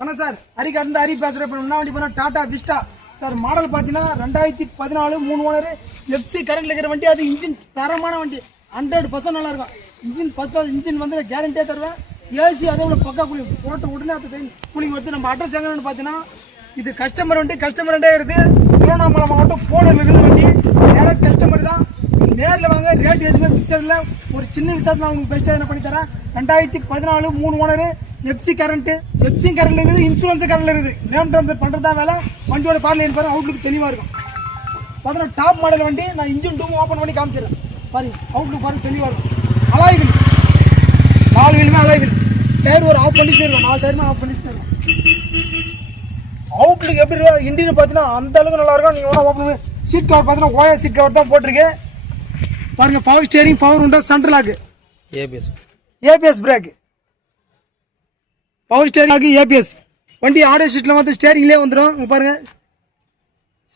வணக்கம் சார், ஹரிகார்ந்து ஹரி பேசுகிறேன். இப்போ என்ன வண்டி போனால் டாடா விஸ்டா சார். மாடல் பார்த்தீங்கன்னா 2014 3 ஓனர் எஃப்சி கரண்ட்ல இருக்கிற வண்டி. அது இன்ஜின் தரமான வண்டி, 100% நல்லா இருக்கும். இன்ஜின் ஃபர்ஸ்ட் கிளாஸ் இன்ஜின் வந்து கேரண்டியாக தருவேன். ஏசி அதே போல் பக்கா கூலிங் போட்டு உடனே அந்த சைன் கூலிங் வருது. நம்ம அட்ரஸ் எங்கன்னு பார்த்தீங்கன்னா இது கஸ்டமர் வண்டி, கஸ்டமர் வண்டியே இருக்குது. திருவண்ணாமலை மாவட்டம் போலூர் வண்டி. டேரக்ட் கஸ்டமர் தான், நேரில் வாங்க. ரேட் எதுவுமே பிக்சரில் ஒரு சின்ன வித்தியாசம் நான் உங்களுக்கு பெஸ்ட்டாக என்ன பண்ணி தரேன். 2014 3 ஓனர் எஃப்சி கரண்ட் இருக்குது, இன்சூரன்ஸ் கரண்ட் இருக்குது. நேம் ட்ரான்ஸ்ஃபர் பண்ணுறதா வேலை. வண்டியோட பார்லைன் பாருங்க, அவுட்லுக் தெளிவாக இருக்கும். பார்த்தீங்கன்னா டாப் மாடல் வண்டி. நான் இன்ஜின் டூம் ஓப்பன் பண்ணி காமிச்சிடுறேன் பாருங்க. அவுட்லுக் பாருங்க, தெளிவாக இருக்கும். அலாய்வில் 4 வீலுமே அலாய்வில். டயர் ஒரு ஆஃப் பண்ணிட்டு இருக்கும், 4 டயருமே ஆஃப் பண்ணிட்டு இருக்கும். அவுட்லுக் எப்படி இருக்கும் இன்டீரியர் பார்த்தீங்கன்னா அந்த அளவுக்கு நல்லா இருக்கும். நீங்கள் வேணா ஓப்பன் சீட் கவர் பார்த்தீங்கன்னா ஓயா சீட் கவர் தான் போட்டிருக்கு பாருங்க. பவர் ஸ்டேரிங், பவர் உண்டா, central lock, ABS brake, power steering, ABS. வண்டி ஆடியோ சீட்டில் வந்து ஸ்டேரிங்லேயே வந்துடும் பாருங்க.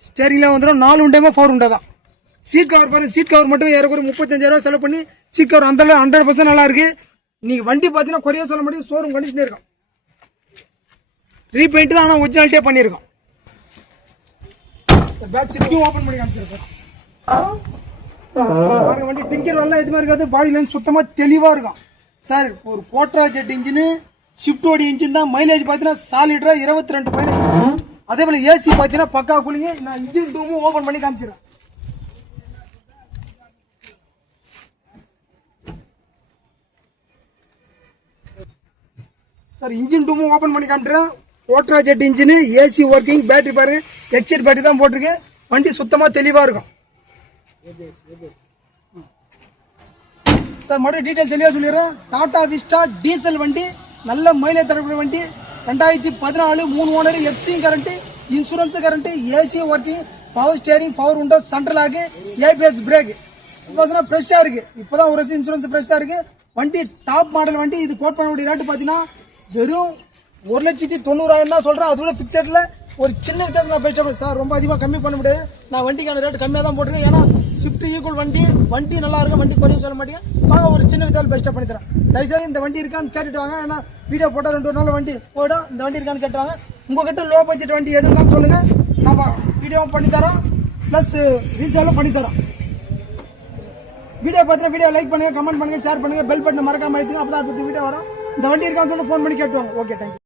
ஸ்டேரிங்லேயே வந்துடும். 4 உண்டையுமே 4 உண்டா தான். சீட் கவர் பாருங்க. சீட் கவர் மட்டும் ஏறக்குறைய 35,000 செலவு பண்ணி சீட் கவர் அந்த 100% நல்லா இருக்கு. நீங்க வண்டி பார்த்தீங்கன்னா குறைய சொல்ல முடியும், ஷோரூம் கண்டிஷன் இருக்கும். ரீபெயிண்ட் தான், ஆனால் ஒரிஜினாலிட்டியே பண்ணியிருக்கோம். பேக் சீட்டையும் ஓப்பன் பண்ணி காமிச்சிருக்கோம் பாருங்க. வண்டி டிங்கர் எல்லாம் எதுவுமே இருக்காது. பாடி லைன் சுத்தமாக தெளிவாக இருக்கும் சார். ஒரு கோட்ரா ஜெட் இன்ஜின், ஷிஃப்டோட இன்ஜின் தான். மைலேஜ் பார்த்தீங்கன்னா சாலிடா 22 மைலேஜ். அதே போல ஏசி பார்த்தீங்கன்னா பக்கா கூலிங்க. நான் இன்ஜின் டூமும் ஓபன் பண்ணி காமிச்சிடுறேன். சார் இன்ஜின் டூமும் ஓபன் பண்ணி காமிச்சிடுறேன். கோட்ரா jet engine, AC working, battery பாருங்க எக்ஸைட் பேட்டரி தான் போட்டிருக்கு. வண்டி சுத்தமா தெளிவா இருக்கும் சார். மறுபடியும் டீடைல் தெளிவா சொல்லிடுறேன். டாடா விஸ்டா டீசல் வண்டி, நல்ல மைலேஜ் தரக்கூடிய வண்டி. 2014 3 owner FC current, insurance current, AC working, power steering, power உண்டோ, சென்ட்ரல் லாக், ஏபிஎஸ் பிரேக். இப்போ ஃப்ரெஷ்ஷா இருக்கு. இப்போதான் ஒரு இன்சூரன்ஸ் ஃப்ரெஷ்ஷா இருக்கு. வண்டி டாப் மாடல் வண்டி. இது கோட் பண்ணக்கூடிய ரேட்டு பார்த்தீங்கன்னா வெறும் 1,90,000 தான் சொல்றேன். அதோட பிக்சர்ல ஒரு சின்ன வித்தியாசம் நான் போயிட்டு சார். ரொம்ப அதிகமாக கம்மி பண்ண முடியாது. நான் வண்டிக்கான ரேட் கம்மியாக தான் போட்டிருக்கேன். ஏன்னா ஷிஃப்ட் ஈக்குவல் வண்டி நல்லா இருக்கும். வண்டி குறையும் சொல்ல மாட்டேங்க. நான் ஒரு சின்ன வித்தியாசம் பெஸ்ட்டாக பண்ணி தரேன். தயவுசெய்து இந்த வண்டி இருக்கான்னு கேட்டுட்டு வாங்க. ஏன்னா வீடியோ போட்டால் 2 நாள் வண்டி போயிடும். இந்த வண்டி இருக்கான்னு கேட்டுவாங்க. உங்ககிட்ட லோ பட்ஜெட் வண்டி எது இருந்தாலும் சொல்லுங்க, நம்ம வீடியோவும் பண்ணித்தரோம், ப்ளஸ் ரீசேலும் பண்ணித்தரோம். வீடியோ பார்த்தீங்கன்னா வீடியோ லைக் பண்ணுங்க, கமெண்ட் பண்ணுங்க, ஷேர் பண்ணுங்க, பெல் பட்டனை மறக்காம அழுத்துங்க. அப்பதான் அடுத்த வீடியோ வரும். இந்த வண்டி இருக்கான்னு சொல்லி ஃபோன் பண்ணி கேட்டுவாங்க. Okay, thank you.